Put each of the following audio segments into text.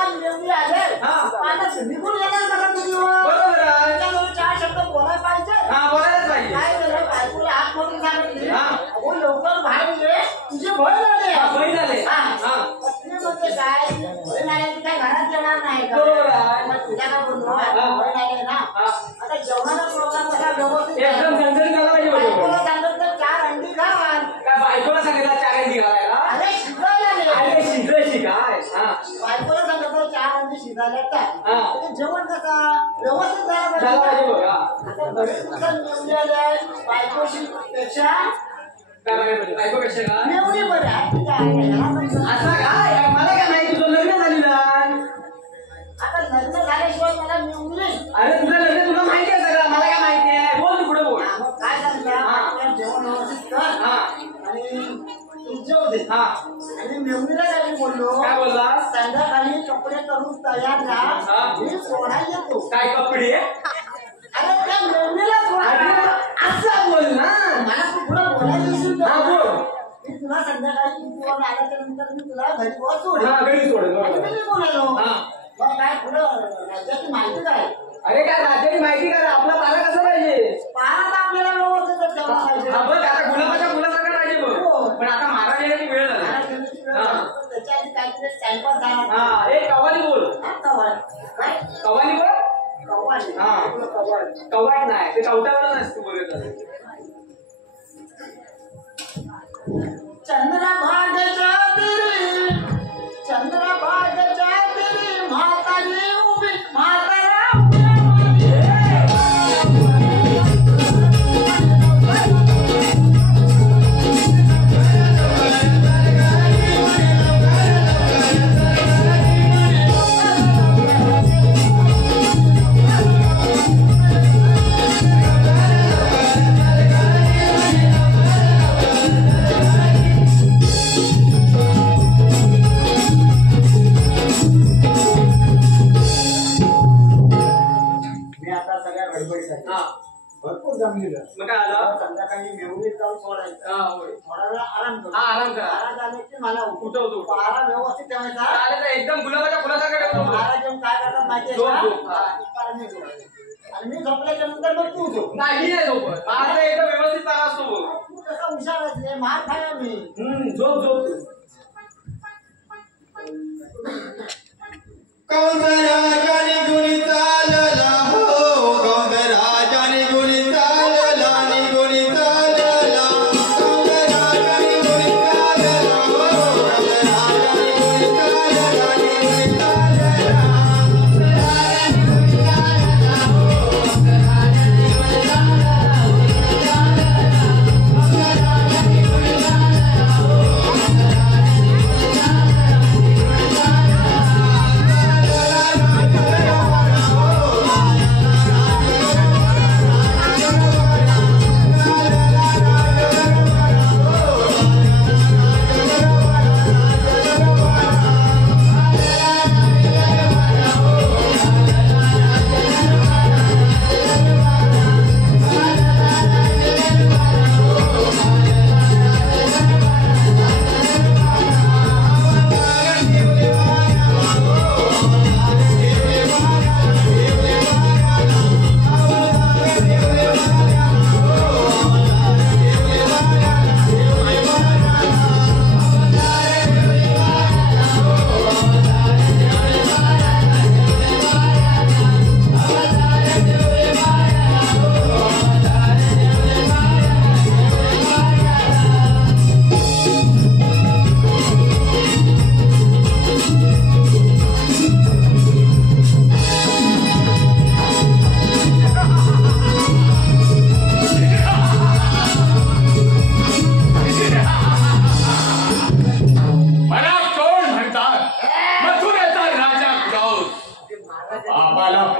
आता मेवणी आले आता निघून येणार कसा तुम्ही बरोबर आहे त्याच्यामुळे चार शब्द बोलायला पाहिजे बोलायलाच पाहिजे काय झालं बायकोला हात करून सांगितली अगो लवकर बाहेर ये तुझे बहीण आले बहीण आले म्हणजे काय बहीण आले काय घरात येणार नाही का बरोबर आहे मग तुझ्या का बोललो बहीण आले ना आता जेवणाचा प्रोग्राम कसा व्यवस्थित एकदम झणझणीत झाला पाहिजे बायकोला सांगितलं 4 अंडी खा काय बायकोला सांगितलं 4 अंडी घालायला अरे शिजायला अरे शिजले शिकाय बायकोला सांगितलं 4 अंडी शिजायला टाक जेवण कसा व्यवस्थित झाला पाहिजे बघा आता बरेच दिवसांनी मेवणी आले बायकोशी पेक्षा काय बायकोपेक्षा का मेवणी बरे असं काय मला काय माहिती तुझं लग्न झालेलं आता लग्न झाल्याशिवाय मला मेवणी अरे तुझं लग्न तुला माहिती आहे सगळं मला काय माहिती आहे बोल तू पुढे बोल मग काय सांगता जेवण व्यवस्थित कर आणि जेव दे आणि मेवणीला काय बोललो काय बोलला संध्याकाळी कपडे करून तयार राहा मी सोडायला येतो काय कपडे अरे त्या मेवणीला असं बोल ना मला तू पुढे बोलायचं बोल मी तुला संध्याकाळी तू आल्याच्या नंतर मी तुला घरी पोहोचवले घरी सोडेल मी बोलायलो मग काय पुढं राज्याची माहिती काय अरे काय राज्याची माहिती काय आपला पारा कसा पाहिजे पारा तर आपल्याला व्यवस्थित ठेवला पाहिजे बघ आता गुलाबाच्या फुलासारखा पाहिजे बघ पण आता महाराज येण्याची वेळ झाला त्याच्या आधी काहीतरी टाइमपास झाला एक कवाली बोल काय कवाली बोल कव्वाली कवाट नाही ते कवट्यावर नसतं बोलत चंद्रभागेच्या तिरी म्हातारी उभी म्हातारा भरपूर जमलेलं मग काय आलं संध्याकाळी मेवणीत जाऊन सोडायचं थोडा वेळ आराम करू आराम करा महाराज आले की मला उठवतो पारा व्यवस्थित ठेवायचा आले तर एकदम गुलाबाच्या फुलासारखा ठेवतो महाराज येऊन काय करतात माहिती आणि मी झोपल्याच्या नंतर मग तू झोप नाही झोपत माझा एकदम व्यवस्थित पारा असतो तू कसा हुशार असले मार खाया मी झोप झोप कौंदराजाने गुणी चालला हो कौंदराजाने गुणी चालला नि गुणी चालला कौंदराजाने गुणी चालला हो कौंदराजाने गुणी चालला नि गुणी चालला कौंदराजाने गुणी चालला हो कौंदराजाने गुणी चालला गुणी चालला कौंदराजाने गुणी चालला हो कौंदराजाने गुणी चालला गुणी चालला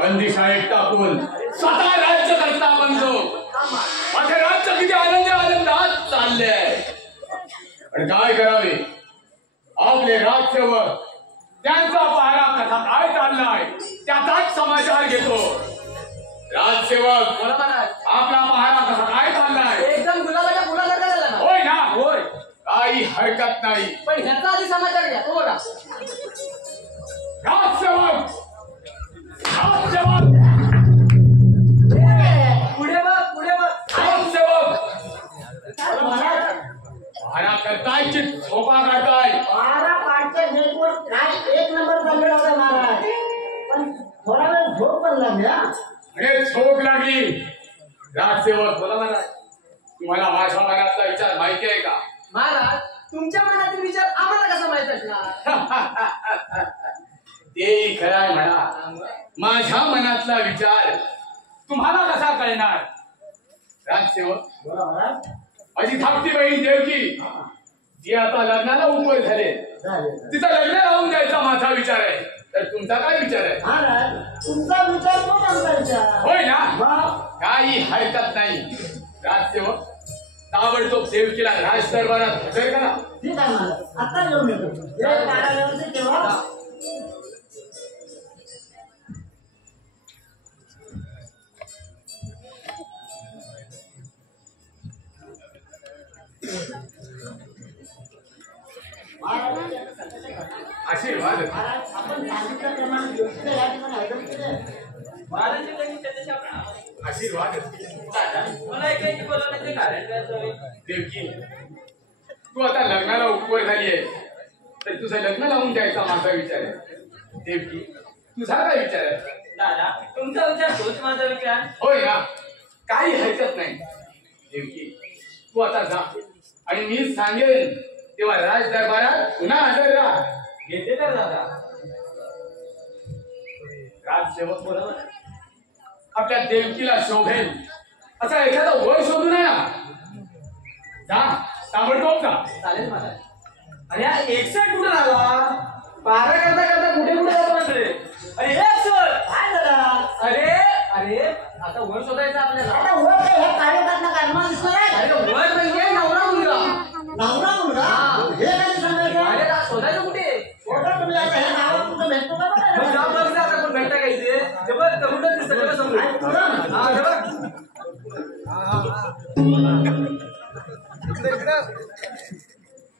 बंदीशाळेत टाकून स्वतः राज्य करता बनतो. माझे राज्य किती आनंदात चालले. पण काय करावे, आपले राज्यवर त्यांचा पहारा कसा काय चाललाय त्याचाच समाचार घेतो. राजसेवक आपला पहारा कसा काय चाललाय? एकदम गुलाबाच्या फुलासारखा झाला ना. होय ना, होय, काही हरकत नाही. पण ह्याचा आधी समाचार घ्या. तो बघा, द्या. अरे झोप लागली. राजसेवक बोला महाराज, तुम्हाला माझ्या मनातला विचार माहिती आहे का? महाराज, तुमच्या मनातील विचार आम्हाला कसा माहित असणार? तेही खरं आहे म्हणा. माझ्या मनातला विचार तुम्हाला कसा कळणार? राजसेवक, बोला महाराज. माझी धाकटी बहीण देवकी, जी आता लग्नाला उपर झाले, तिचं लग्न लावून द्यायचा माझा विचार आहे. तर तुमचा काय विचार आहे? महाराज, तुमचा विचार तो आमचा विचार. होय ना? मग काही हरकत नाही. राजसेवक, ताबडतोब देवकीला राज दरबारात हजर करा. ठीक आहे महाराज, आता घेऊन येतो. हे पारा व्यवस्थित ठेवा. आशीर्वाद. महाराज, आपण सांगितल्याप्रमाणे ज्योतिषा या ठिकाणी हजर केले. महाराजांची त्यांनी त्याच्याशी आपण आशीर्वाद. मला ऐकायची बोलवण्याचे कारण काय असावे? देवकी, तू आता लग्नाला उपवर झाली आहे, तर तुझं लग्न लावून द्यायचा माझा विचार आहे. देवकी, तुझा काय विचार आहे? दादा, तुमचा विचार तोच माझा विचार. होय ना? काही हरकत नाही. देवकी, तू आता जा आणि मी सांगेन तेव्हा राज दरबारात पुन्हा हजर राहा. घेते तर दादा. राजसेवक बरोबर, आपल्या देवकीला शोभेल असा एखादा वर शोधून आहे ना. जा, ताबडतोब जा. चालेल महाराज. अरे हा 61 कुठे राहिला? पारा करता करता कुठे कुठे जातो रे? अरे हे सर, काय झालं? अरे अरे आता वर शोधायचं आपल्याला. आता वर काय हे कार्यकर्ता काढणार दिसतोय? अरे वर म्हणजे नवरा मुलगा. नवरा मुलगा? हे काय सांगायचं? अरे आता शोधायचं कुठे? छोटा तुम्ही आता हे नावात तुमचं भेटतो का बरं? मग जा बघ जा, आता कोण भेटता का इथे? ते बघ तरुणच दिसतं त्याला समजून. काय तुझं? हा हे बघ.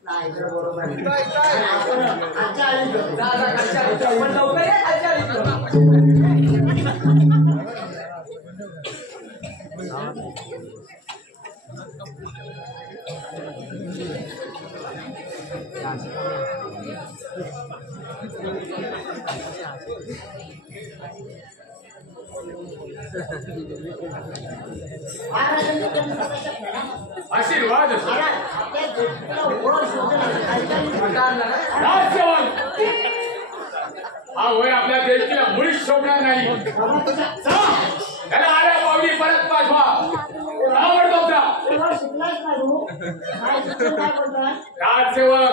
नाही तर बरोबर आहे. आपण आजच्या आळीत जाऊ. जा जा खालच्या आळीत. पण लवकर ये खालच्या आळीत. महाराजांनी त्यांनी सांगितलं ना, आशीर्वाद असो. महाराज, आपल्या ज्योतिषाला वर शोधून आले. काय काय? काढला ना? राजसेवक, हा वय आपल्या देवकीला मुळीच शोभणार नाही. बाबा तुझा जा, त्याला आल्या पावली परत पाठवा. ताबडतोब जा. वर शिकलाच नाही तू. काय शिकून काय बोलतोय? राजसेवक,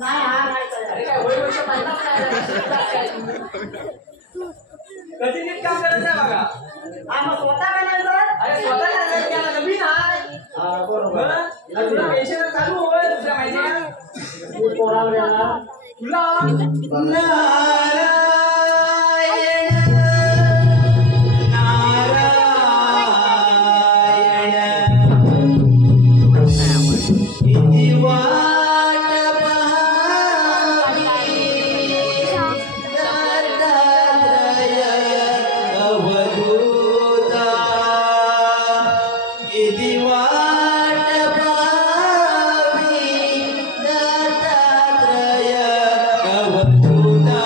नाही हा नाही अरे करायचं. काय वय वर्ष 50 काय? कधी नीट काम करत नाही बघा. हा मग स्वतः काय नाही करत? अरे स्वतः काय केला नवीन आहे. हा बरोबर. बरं? तुला पेन्शन चालू होय दुसऱ्या माहिती तू पोराला देणार. तुला अवधूता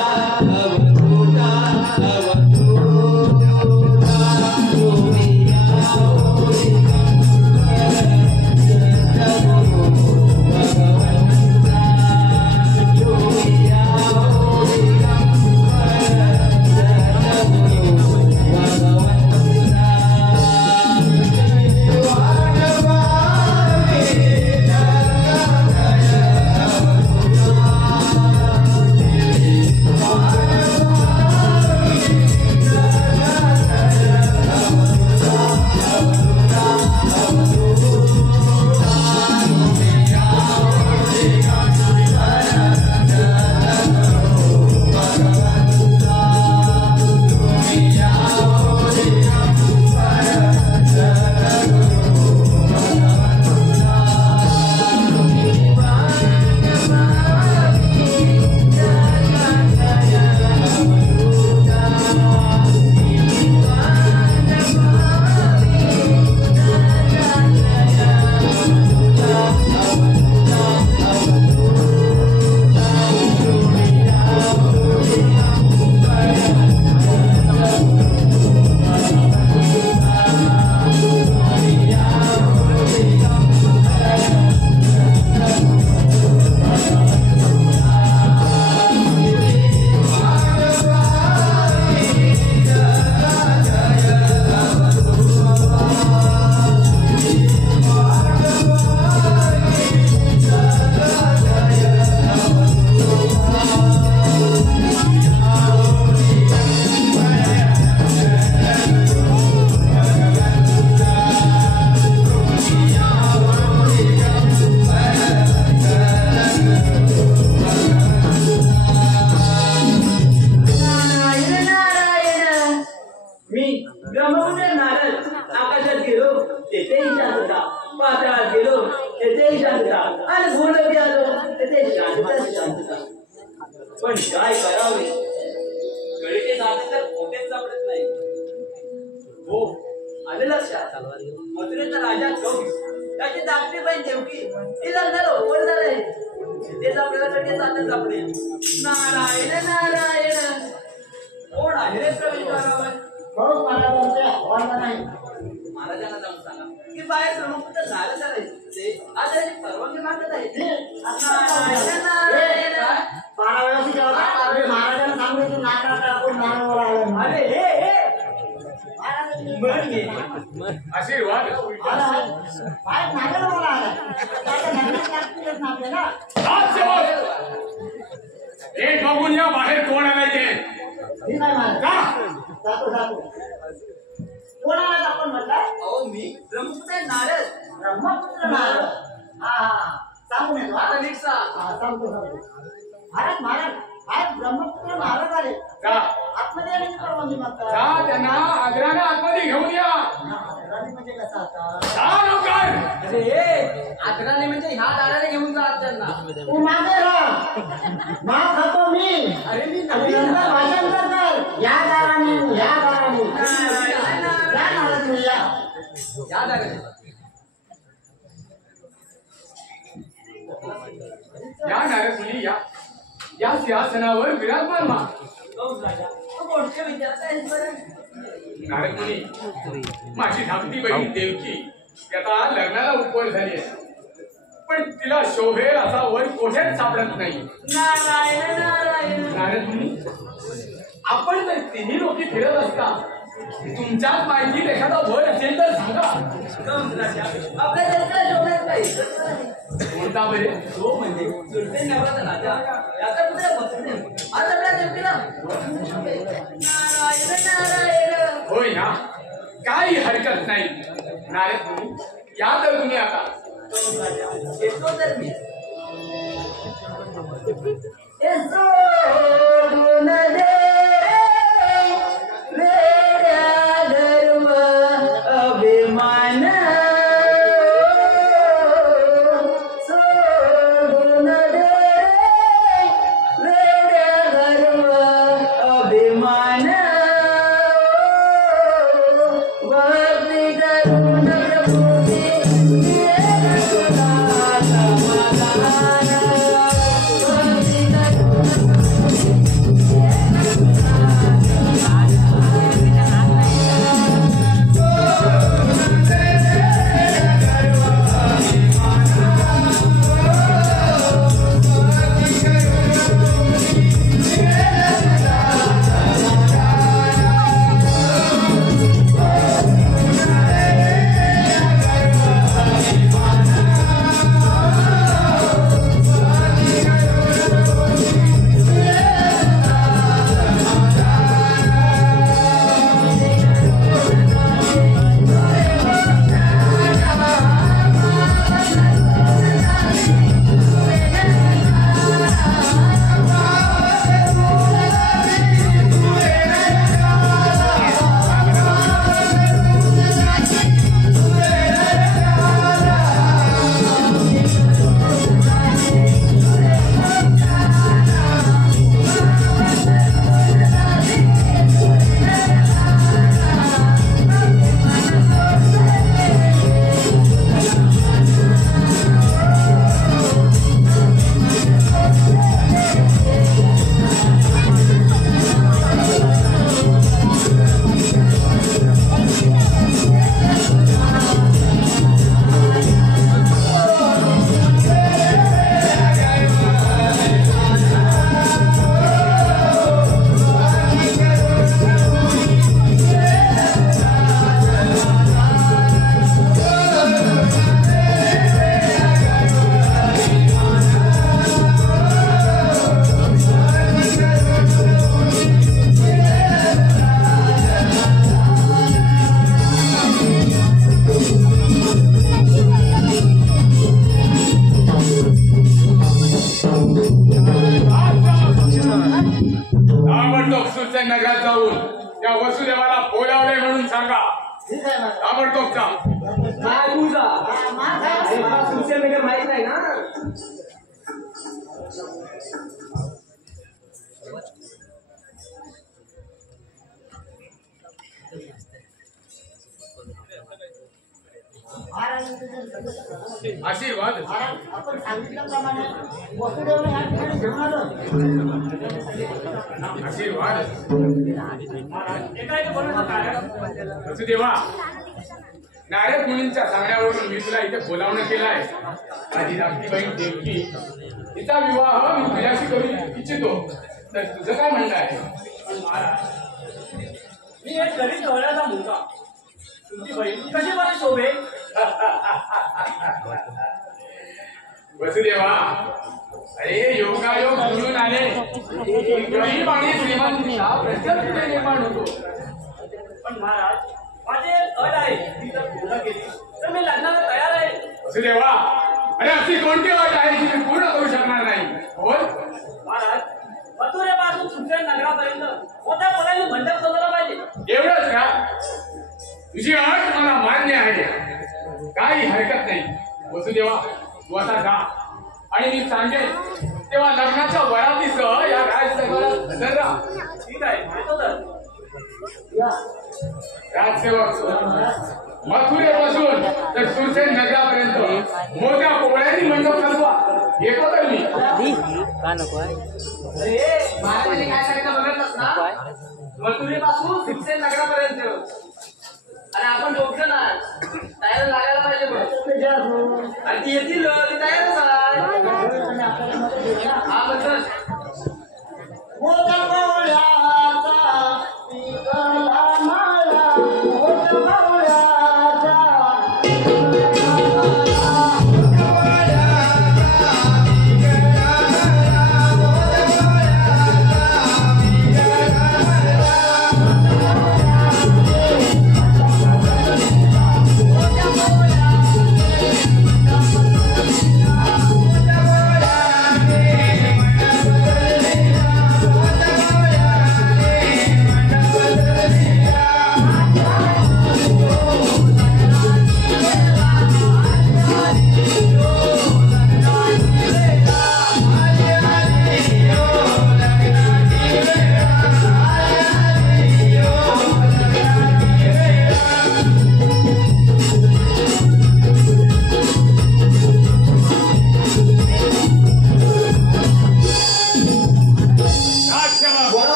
आले लक्षात मथुरेचा राजा कंस त्याची धाकटी बहीण देवकी ही लग्नाला ओवर झाले तेच आपल्याला कडे चालत आपले नारायण नारायण कोण आहे रे प्रवेशद्वारावर बरोबर मला बोलते हवाला नाही महाराजांना जाऊन सांगा की बाहेर ब्रह्मपुत्र झालं करायचे आज त्याची परवानगी मागत आहे नारायण नारायण बारा वेळेस जेव्हा महाराजांना सांगू तू नाका टाकून नाव बोलावं अरे हे म्हणजे आशीर्वाद काय नागाला बोला आपल्याला एक बघून या बाहेर कोण आलाय ठीक आहे महाराज जातो जातो कोणाला आपण म्हटलं अहो मी ब्रह्मपुत्र नारद ब्रह्मपुत्र नारद हा सांगून येतो आता नीट सांग सांगतो महाराज महाराज महाराज ब्रह्मपुत्र नारद आले जा आतमध्ये येण्याची परवानगी मागतात जा त्यांना आदराने आतमध्ये घेऊन या राणी म्हणजे कसं आता जा लवकर अरे आदराने म्हणजे ह्या दाराने घेऊन जा त्यांना तू मागे राह नाव खातो मी अरे मी आणि नंतर भाषांतर कर या दाराने या दाराने या नारद तुम्ही या या दाराने या नारद मुनी या सिंहासनावर विराजमान व्हा कंस राजा तू कोणते विचारतायस बरं नारद मुनी माझी धाकटी बहीण देवकी ती आता लग्नाला उपवर झाली आहे पण तिला शोभेल असा वर कोठेच सापडत नाही नारायण नारायण नारद मुनी आपण जर तिन्ही लोक फिरत असता तुमच्याच माहितीत एखादा वर असेल तर सांगा कंस राजा आपल्या जन्माला शोभण्यात नाही कोणता बरे तो म्हणजे सुरते नवराचा राजा याचा पुढे मथुरे आज आपल्या देवकीला नारायण नारायण होय ना काही हरकत नाही नारद मुनी या तर तुम्ही आता कंस राजा येतो तर मी सोडून दे वेड्या गर्व अभिमान सोडून दे वेड्या गर्व अभिमान भक्ती करून प्रभूती नगरात जाऊन त्या वसुदेवाला बोलावले म्हणून सांगा. ठीक आहे ना ताबडतोब जा. काय तुझा मला तुमच्या मीटर माहित नाही ना. आशीर्वाद आपण सांगितल्याप्रमाणे वसुदेवने या ठिकाणी घेऊन आलं. आशीर्वाद एका बोलण्याचं कारण वसुदेवा, नारद मुनींच्या सांगण्यावरून मी तुला इथे बोलावणं केलंय. माझी धाकटी बहीण देवकी, तिचा विवाह मी तुझ्याशी करू इच्छितो. तर तुझं काय म्हणणं आहे? पण महाराज, मी एक गरीब ढोळ्याचा मुलगा, तुमची बहीण कशी बरी शोभे? वसुदेवा, अरे योगायोग जुळून आले, गरीब आणि श्रीमंतीचा प्रश्न तिथे निर्माण होतो. पण महाराज, माझी एक अट आहे, ती जर पूर्ण केली तर मी लग्नाला तयार आहे. वसुदेवा, अरे अशी कोणती अट आहे जी मी पूर्ण करू शकणार नाही? बोल. महाराज, मथुरेपासून सुलतान नगरापर्यंत मोठ्या मुलांनी मंडप सजवला पाहिजे. एवढंच का? तुझी अट मला मान्य आहे, काही हरकत नाही. वसुदेवा, तू आता जा आणि मी सांगेन तेव्हा लग्नाच्या वरातीसह या राजदरबारात हजर राहा. ठीक आहे, येतो तर. या. राजसेवक, मथुरेपासून तर सुरसेन नगरापर्यंत मोठ्या पोळ्यांनी मंडप चालवा. येतो तर मी. अरे महाराजांनी काय सांगितलं बघतच ना, मथुरेपासून सुलतान नगरापर्यंत. आणि आपण दोघं ना तयार लागायला पाहिजे बघ. ते जे असो, आणि ती येतील ती तयारच आहे. आणि आपल्याला मदत होईल ना. हा बद्दल मोठा मावळ्याचा पिकला माळा, मोठा मावळ्याचा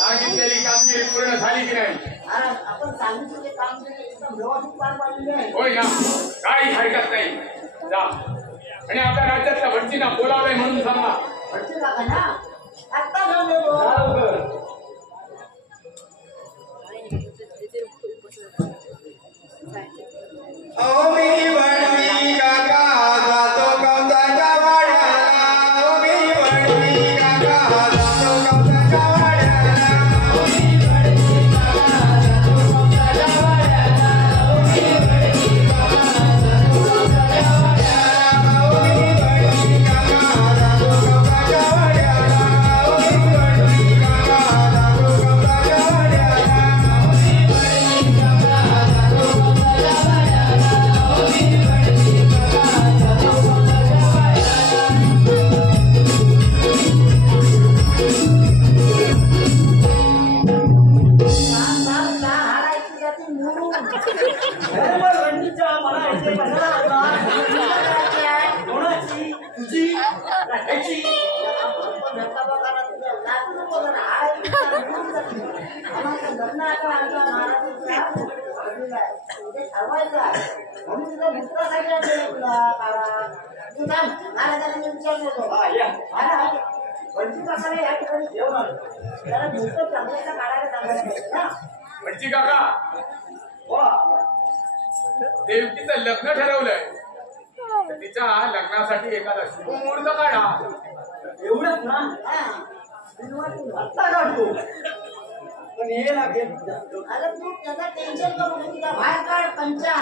सांगितलेली कामगिरी पूर्ण झाली की नाही? महाराज, आपण सांगितलं ते काम केलं, एकदम व्यवस्थित पार पाडलेले आहे. होय ना? काही हरकत नाही. जा आणि आपल्या राज्यातल्या भटजींना बोलावलंय म्हणून सांगा. भटजी काका ना, आत्ता जाऊन येतो. ओ मी वडवी काका जातो कंसाच्या वाड्याला. ओ मी वडवी काका जातो कंसाच्या वाड्याला. ओ मी वडवी काका जातो कंसाच्या वाड्याला. ओ मी वडवी काका जातो कंसाच्या वाड्याला. ओ मी वडवी काका जातो कंसाच्या वाड्याला. ओ मी वडवी काका जातो कंसाच्या वाड्याला. ओ मी वडवी काका जातो कंसाच्या वाड्याला. अरे मग रणजीतच्या मला यायचे कशाला आला? कोणाची? तुझी? राहायची? हा, या. भटजी काका, देवकीचं लग्न ठरवलंय, तर तिच्या लग्नासाठी एखादा शुभ मुहूर्त काढा. एवढंच ना? आत्ता काढतो. पण हे लागेल अरे तू त्याचा टेन्शन करू नको, तुला बाहेर काढ पंचा.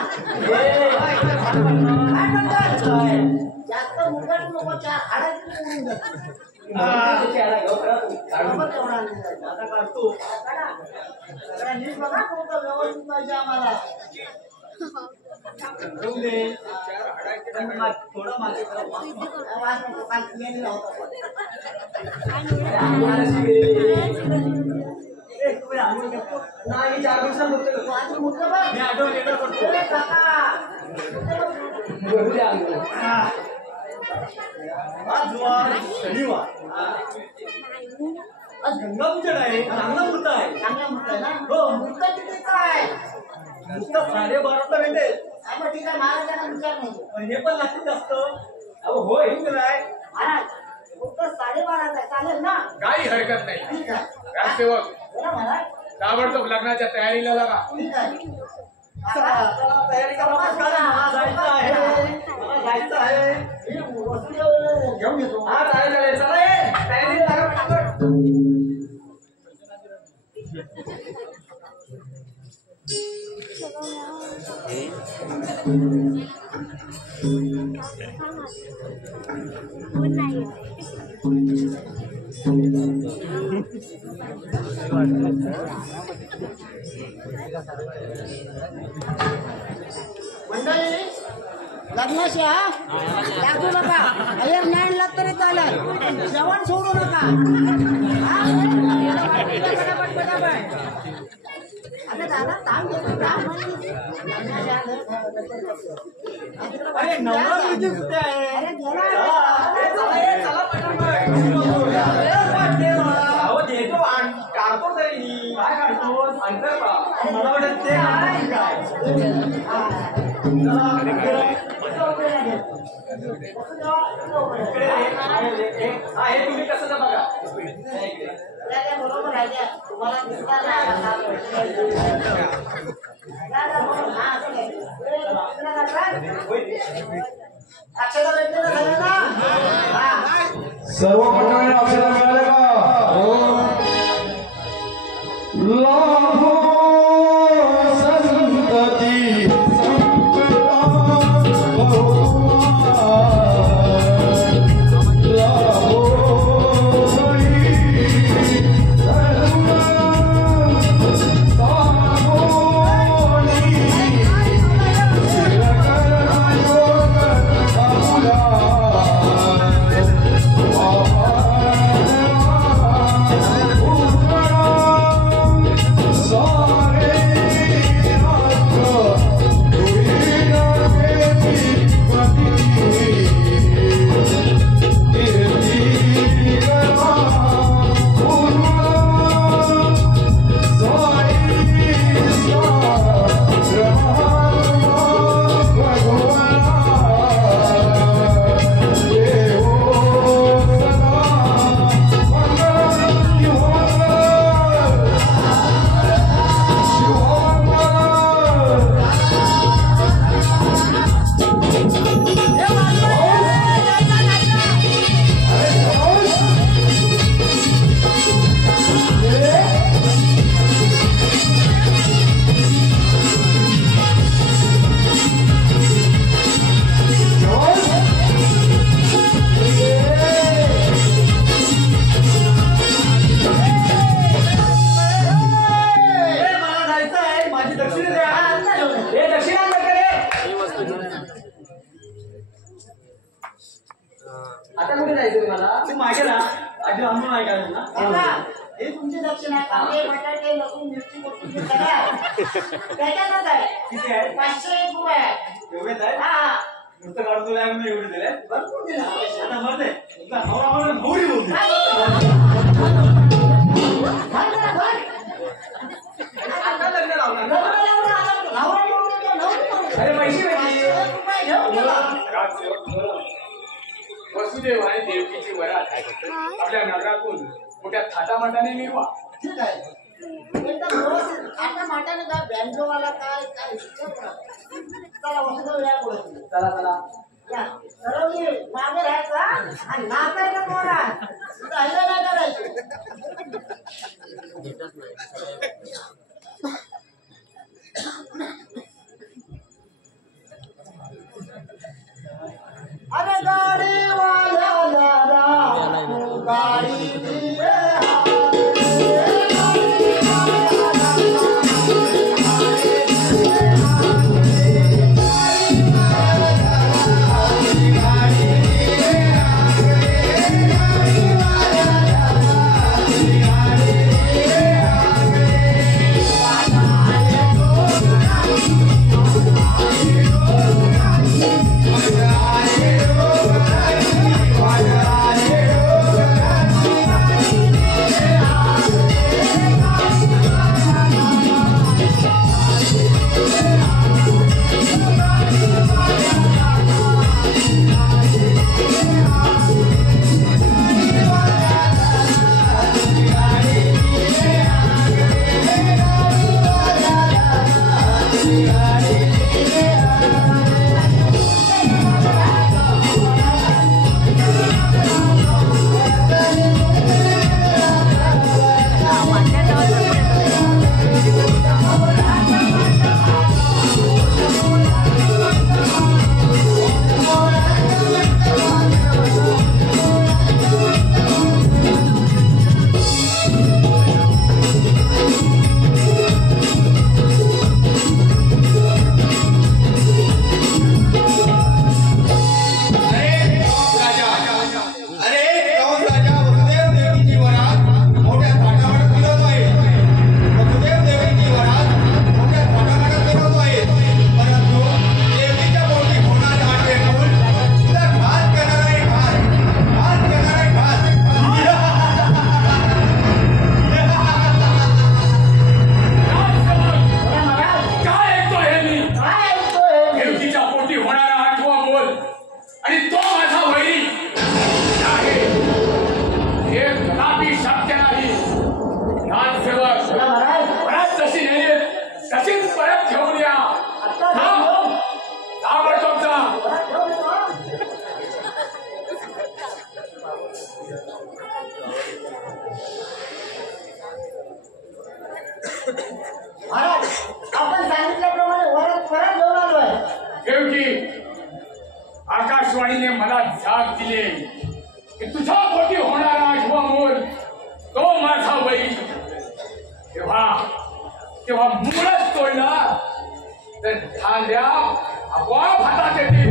जास्त मुकट नको, चार हाडाची आता काढतो. नीट बघा तुमचं व्यवस्थित पाहिजे आम्हाला. जाऊ दे. थोडं मागे करा. वाद नको, काल पियानी लावतो. तुम्ही आणून घेतो. नाही, 4 दिवसात होते. तू आधी मुकलं बघ. मी आठवण येणार करतो. काका भरू द्या अंगावर. आज वार शनिवार आज गंगापूजन आहे. चांगला मुहूर्त आहे. चांगला मुहूर्त आहे ना. हो मुहूर्त कितीचा आहे? मुहूर्त 12:30ला भेटेल. मग ठीक आहे महाराजांना विचार नाही. हे पण लागतील जास्त. अहो हो हे काय महाराज मुहूर्त 12:30 आहे. चालेल ना? काही हरकत नाही. ठीक आहे. राजसेवक बोला महाराज. ताबडतोब लग्नाच्या तयारीला लागा. ठीक आहे. चला तयारी करा. मला जायचं आहे. मला जायचं आहे. हे वस्तू घेऊन येतो. हा चालेल चला ये तयारी लागा पटकन. मंडळी लग्नाशी लागू नका. अय्यर ज्ञान लाग तरी चालेल. जेवण सोडू नका. आता दादा ताण घेतो. अरे नवरा मुलगी कुठे आहे? अरे चला ये चला पटकन. अहो देतो काढतो तरी. काय काढतो अंतर का? मला वाटत ते काय हे तुम्ही कसं बघा. बरोबर आहे. तुम्हाला दिसणार अक्षता भेटले ना सगळ्यांना. सर्व मंडळी अक्षरा मिळाले का? लाभो संतती संकटा लाभो मयी सर्व सामोनी शिरकरणायोग बाहुला आता कुठे जायचं तुम्हाला? तू मागे राहा. आधी आम्ही नाही करायचं ना. हे तुमची दक्षिण आहे. कांदे बटाटे लसूण मिरची कोथिंबीर करा. त्याच्यातच आहे. किती आहे? 501 रुपये. एवढेच आहे? हा. नुसतं काढून तुला आम्ही एवढे दिले. भरपूर दिले. आता बरं आहे. तुमचा नवरा मला नवरी बोलते. आता लग्न लावणार. अरे पैसे वसुदेव आणि देवकीची वरात आपल्या नगरातून मोठ्या थाटामाटाने निर्वा. ठीक आहे. एकदम व्यवस्थित. आता माटाने काय बँजोवाला काय काय चला वसुदेव या पुढे. चला चला या सर्वनी मागे राहायचा आणि नाचायचं कोणा राहिलं नाही करायचं. अरे गाडी वाला गाडी दिए महाराज आपण सांगितल्याप्रमाणे वरात परत घेऊन आलोय. देवकी आकाशवाणीने मला झाप दिले की तुझ्या पोटी होणारा आठवा मोल तो माझा वैरी. तेव्हा मूळच तोडला तर खांद्या आपोआप हातात येते.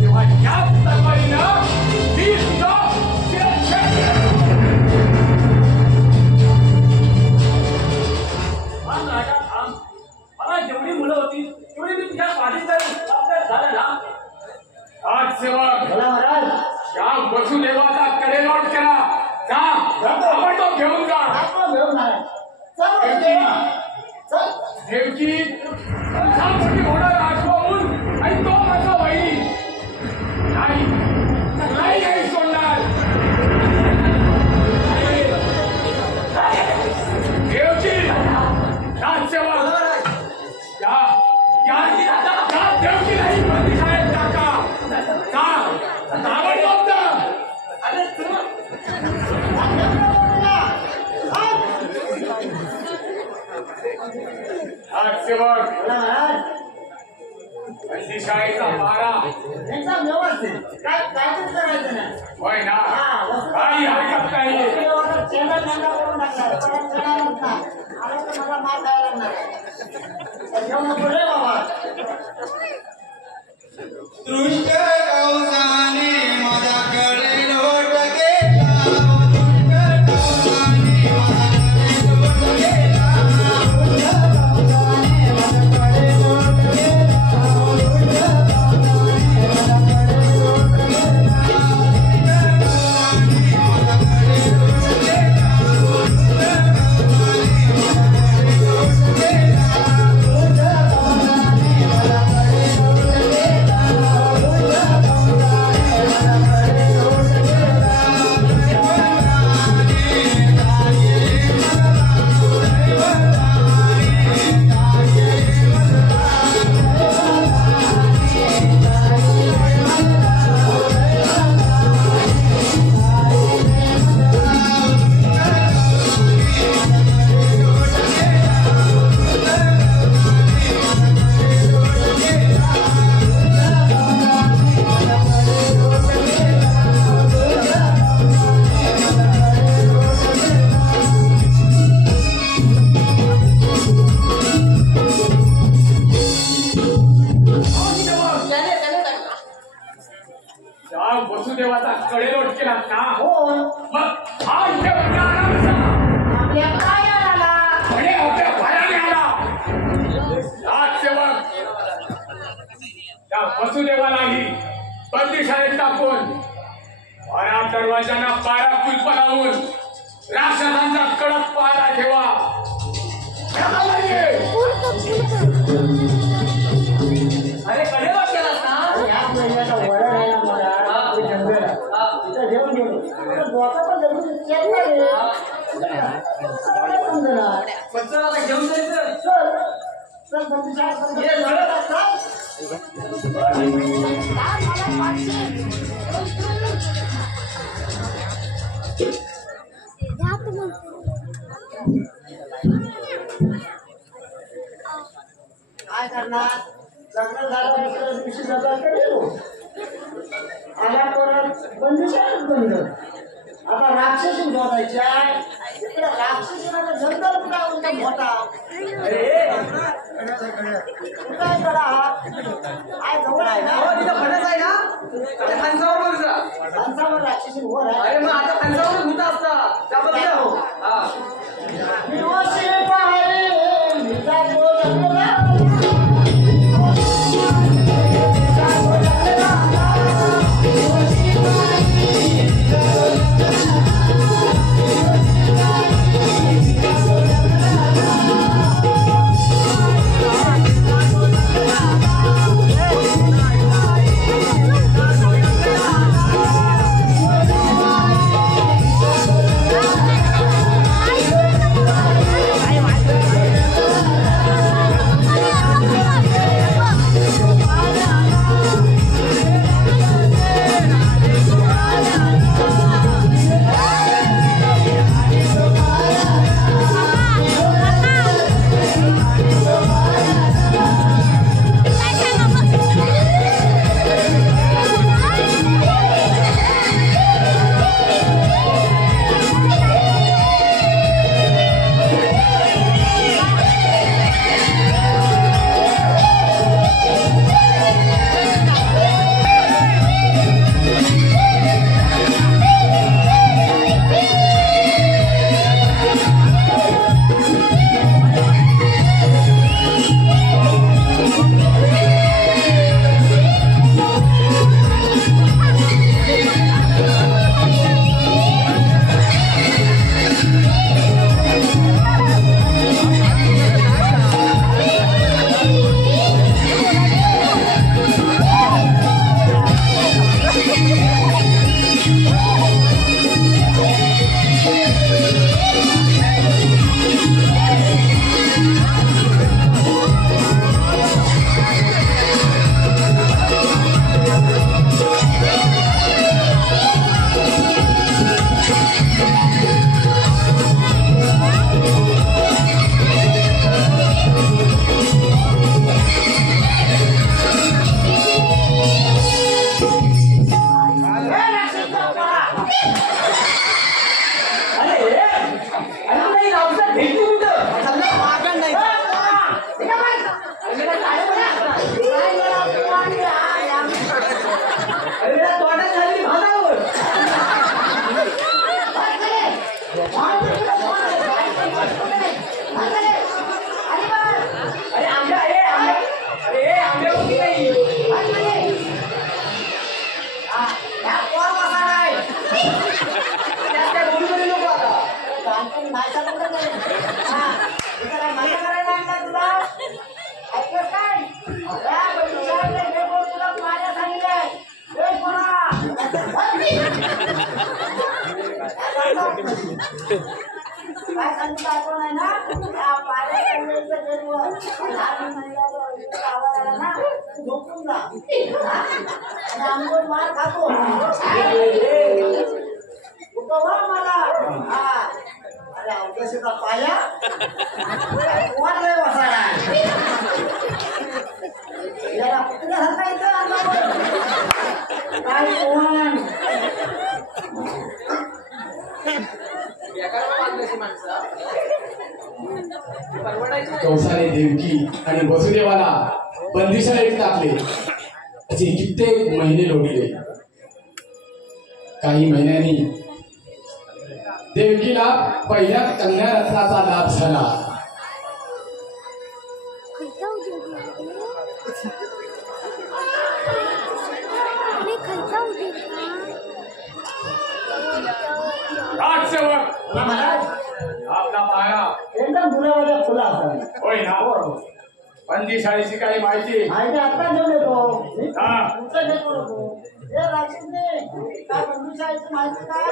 तेव्हा याच तलवारीनं मी तुझा शिरच्छेद केला. थांब राजा थांब. मला जेवढी मुलं होती तेवढी मी तुझ्या स्वाधीन झालं ना. राजसेवक बोला महाराज. या वसुदेवाचा कडेलोट करा. जा आपण तो घेऊन जा. आपण घेऊन महाराज. चल वसुदेवा. चल. देवकी तुझा पोटी होणारा आठवा मूल आणि तो माझा वैरी. नाही सोडणार. देवकी राजसेवक या देवकी नाही बंदिशाळेत टाका. ताबडतोब जा. अरे तू राजसेवक बोला महाराज. बंदिशाळेचा पारा एकदम व्यवस्थित. काय काहीच करायचं नाही. होय ना. हा, वसुदेवा. काही हरकत नाही. वसुदेवाला चेंडा चेंडा करून टाकला. परत चढायलाच नाही. आला तर मला मार खायला लागणार आहे. घेऊन नको रे बाबा. दृष्ट कौसाने माझ्याकडे लोट गेला. दृष्ट कौसाने माझ्याकडे लोट गेला. दृष्ट कौसाने माझ्याकडे लोट गेला. दृष्ट कौसाने माझ्याकडे लोट गेला. वसुदेवाचा कडेलोट केला ना. हो. मग हा इथे प्राणांचा आपल्या काय आला. म्हणे आपल्या भयाने आला. राजसेवक त्या वसुदेवालाही बंदिशाळेत टाकून भरा दरवाजांना पारा कुलप लावून राक्षसांचा कडक पारा ठेवा. अरे कडेलोट केलास ना. या महिन्याचा वरड आहे ना मला. ते जंगल आहे. तिथं घेऊन गेलो. तर बोटा पण जमून चेक नाही. काय समजणार. पण चल आता घेऊन जायचं. चल. चल बंदिशाळेत पण ये, चल. काय करणार. लग्न झालं दुसऱ्या दिवशी जगाकडे गेलो. आला परत बंदिशाळेत बंद. आता राक्षसी शोधायच्या. इकडे राक्षसीला जंगल कुठा उलटा मोठा. अरे कुठे कडा काय जवळ आहे हो ना. तिथं फणस आहे ना. अरे फणसावर बघ जा. माणसावर राक्षसी वर आहे. अरे मग आता फणसावर भूत असतात. त्याबद्दल हो. हा. दिवशी पाहिले निजा तो जंगला. काय सांगतो आपण आहे ना त्या पाऱ्या कल्ल्याचं जन्म लहान महिन्यावर आवाज आला ना झोपून जा आणि आंघोळ मार खातो उठवा मला हा अरे अवकाशाचा पाया वाढलाय वसाडा याला कुत्र्यासारखा इथं आणला काय कोण कंसाने देवकी आणि वसुदेवाला बंदिशाळेत टाकले. असे कित्येक महिने लोटले. काही महिन्यांनी देवकीला पहिल्या कन्यारत्नाचा लाभ झाला. आपला पारा एकदम गुलाबाच्या फुला होय ना. बंदिशाळेची काही माहिती आता घेऊन येतो हा. तुमचं घेतो नको हे राशीने काय बंदुशाहीची माहिती काय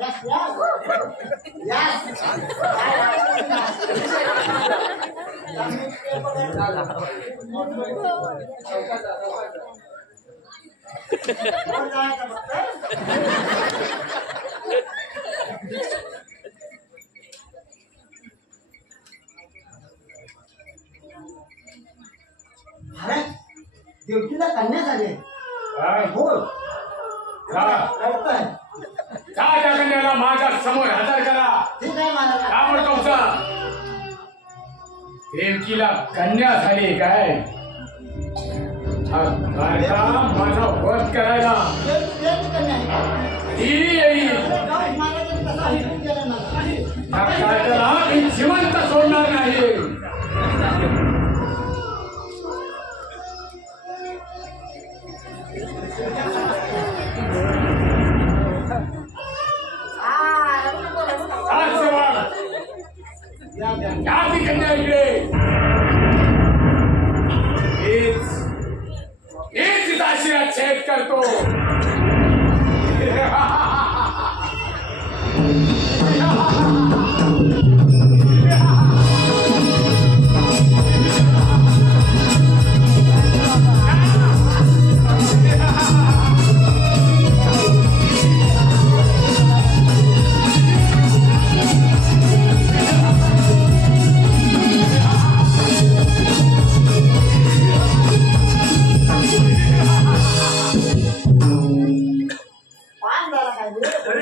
यस यस देवकीला कन्या झाली बोल त्या कन्याला माझ्या समोर हजर करा. ठीक आहे महाराज रावण कंसा देवकीला कन्या झाली काय माझा वध करायला ती येईल. मी जिवंत सोडणार नाही. कन्या इकडे हेच दाशीला छेद करतो.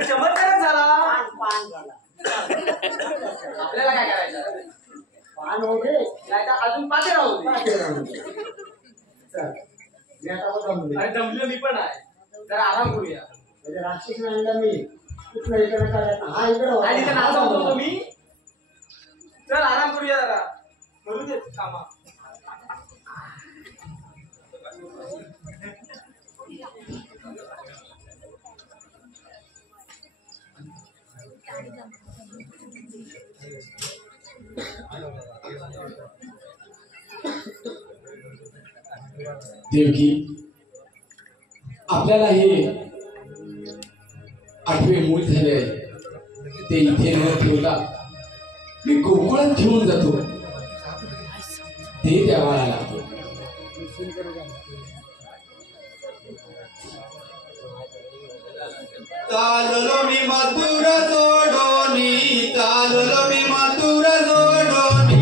चमत्कारच झाला. आपल्याला काय करायचं पान होते नाही तर अजून पाते राहू दमलं मी पण आहे. जरा आराम करूया. राक्षस आणला मी कुठलं इकडे काढायला हा इकडे आणि इथं नाव सांगतो मी. चल आराम करूया जरा. करू दे कामा. देवकी आपल्याला हे 8वे मूल झाले आहे. ते इथे न ठेवता मी गोकुळात घेऊन जातो. ते त्या बाळाला चाललो मी मथुरा सोडोनी चाललो मी मथुरा सोडोनी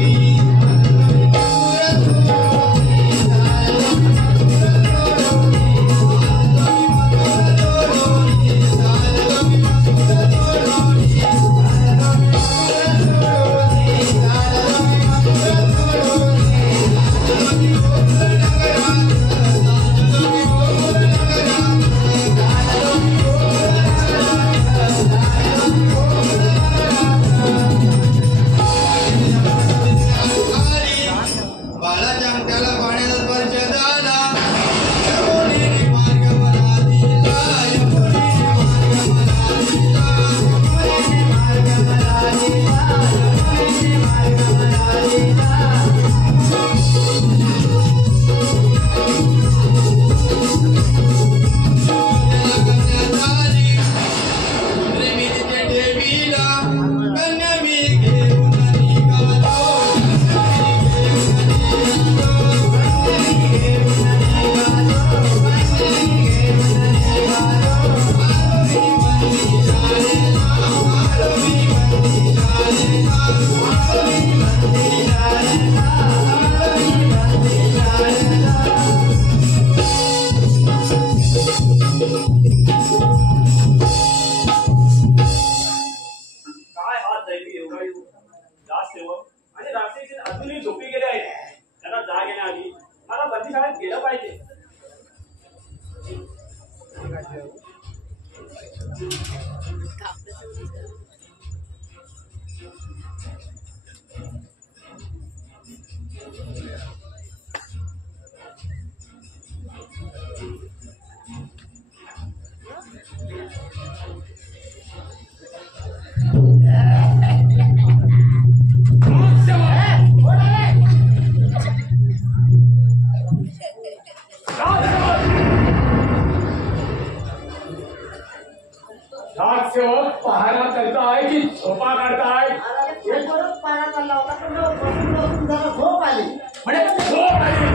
बसून जरा झोप आली. म्हणजे झोप आली.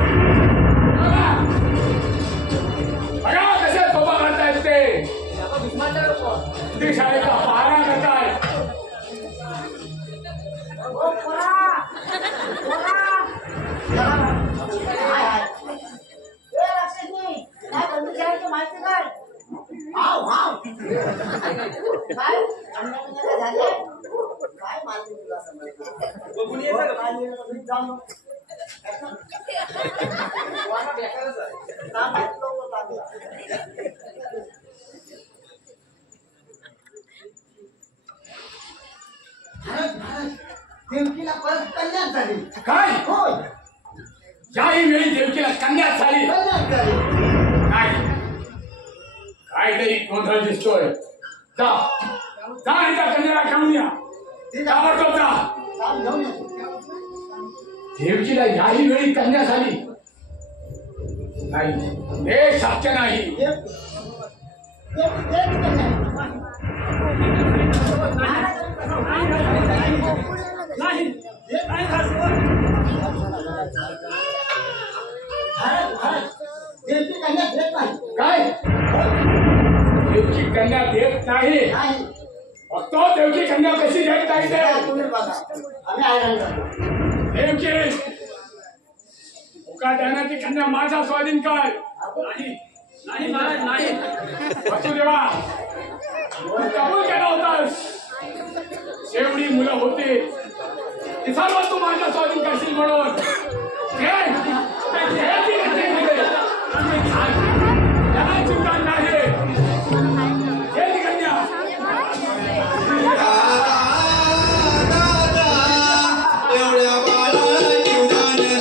बघा कसे झोपा काढतायत ते. ते शाळेचा पारा करताय. माहिती काय हाव हाव काय झाले काय मारते तुला देवकीला परत कल्याण झाली. काय हो याही वेळी देवकीला कन्या झाली. कल्याण झाली. नाही काहीतरी गोंधळ दिसतोय. जा जा आणि त्या कन्याला घेऊन या. ताबडतोब जा. काम घेऊन येतो. देवकीला याही वेळी कन्या झाली. नाही हे शक्य नाही. काय देवकी कन्या देत नाही. तो देवकी कन्या कशी देत नाही ते देवकी उका ध्यानाची कन्या माझा स्वाधीन कर. नाही नाही महाराज नाही. वसुदेवा तू कबूल केला होतास. शेवटी मुलं होती ती सर्व तू माझ्या स्वाधीन करशील म्हणून चिंता नाही. कन्या एवढ्या बाळाला जीवदान दे.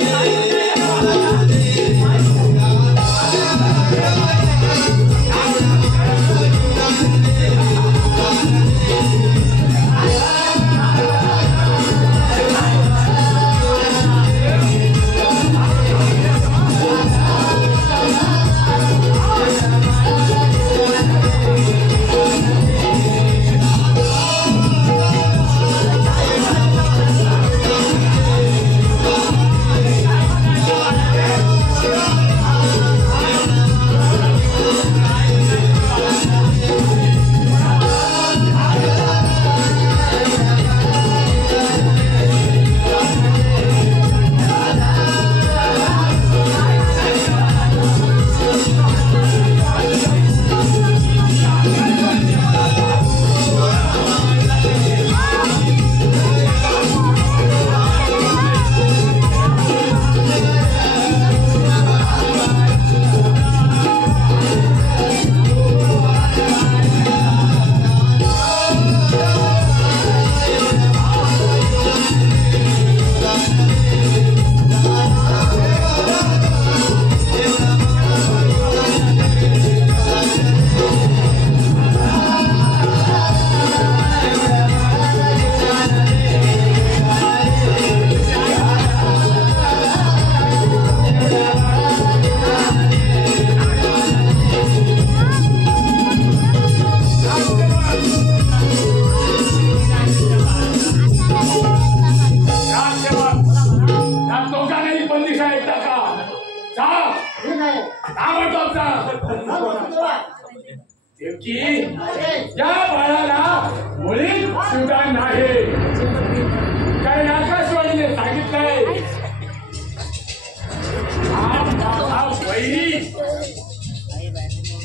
देवकी या बाळाला मुलीत सुद्धा नाही. कारण आकाशवाणीने सांगितलंय हा वैरी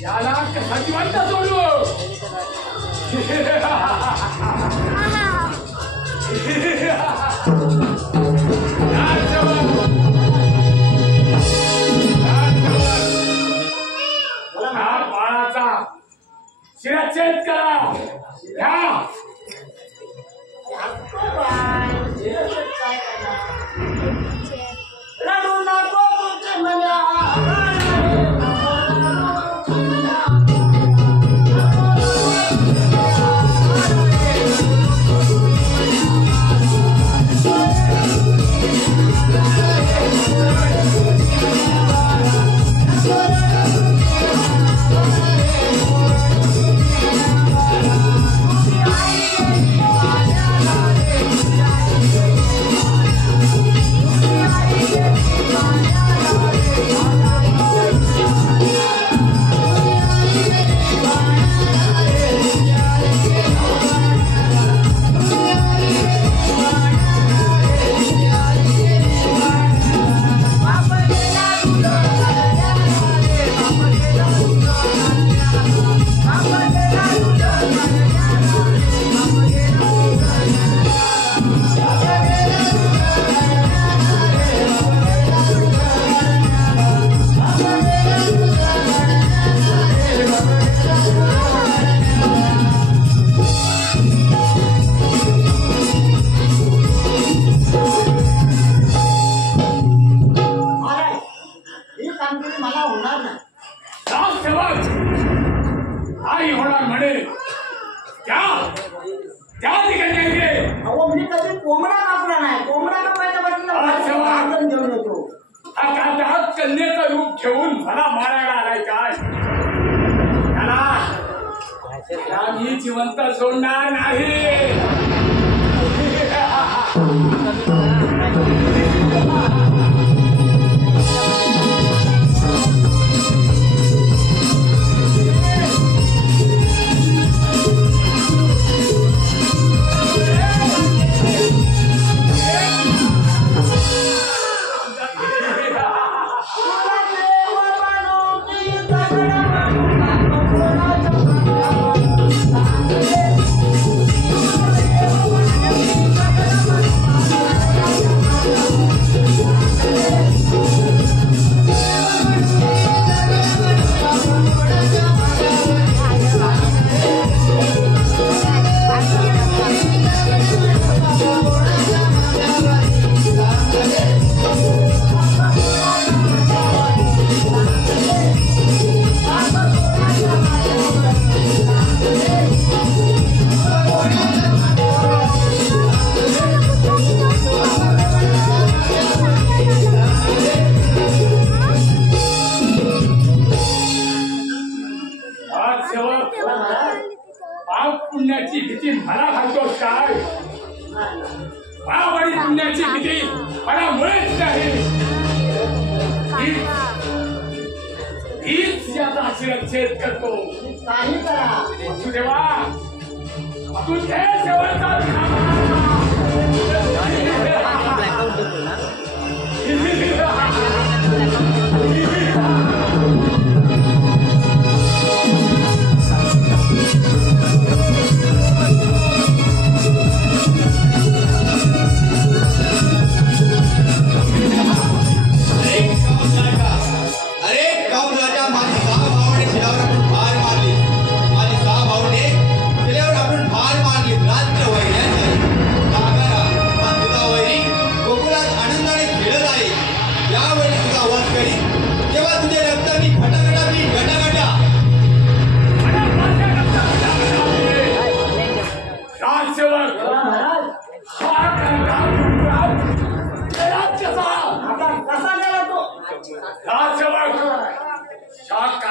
याला कसा जिवंत सोडू. हा बाळाचा शिरच्छेद करा. रडू नको तुझे मना. त्या ठिकाणी घे. अहो मी कधी कोंबडा कापला नाही. कोंबडा कापायच्या अच्छा. वाटलं घेऊन येतो. हा काटा कन्याचं रूप घेऊन मला मारायला आलाय काय? त्याला मी जिवंत सोडणार नाही. पुण्याची भीती मला घालतोस काय? पावडी पुण्याची भीती मला मुळेच नाही. हीच याचा शिरच्छेद करतो. काही करा. वसुदेवा तुझे सेवनचा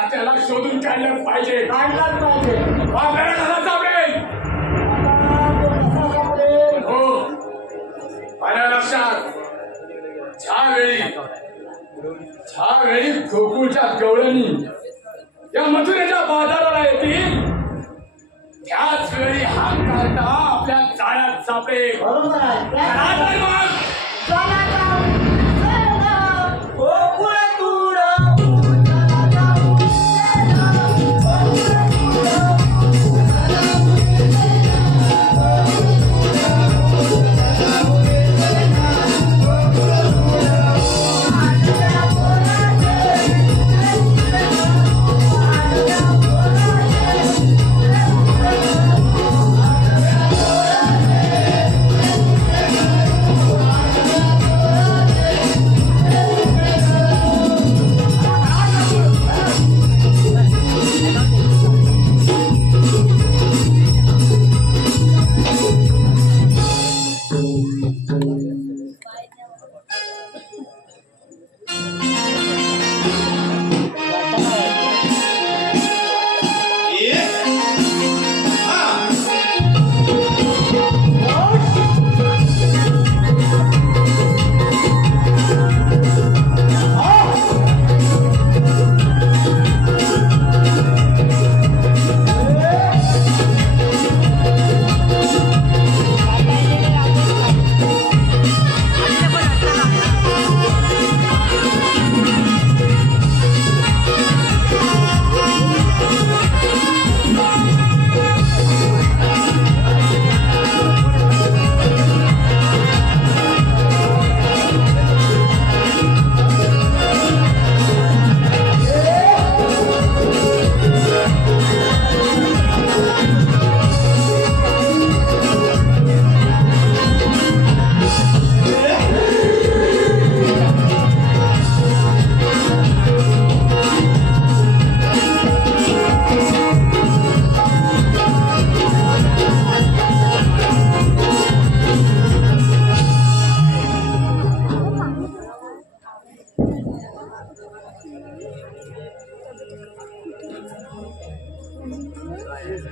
काट्याला शोधून काढलं पाहिजे. काढलाच पाहिजे. कसा सापडेल? हो माझ्या लक्षात ज्यावेळी गोकुळच्या गवळणी या मथुरेच्या बाजाराला येतील त्याच वेळी हा काटा आपल्या जाळ्यात सापडेल. बरोबर आहे.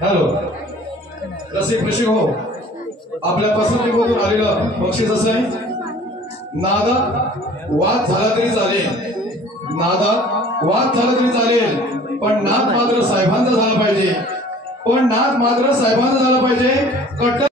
हॅलो रसिक प्रशिक हो, आपल्या पसंतीमधून आलेलं बक्षीस असं आहे, नादात वाद झाला तरी चालेल, नादात वाद झाला तरी चालेल, पण नाद मात्र साहेबांचा झाला पाहिजे, पण नाद मात्र साहेबांचा झाला पाहिजे.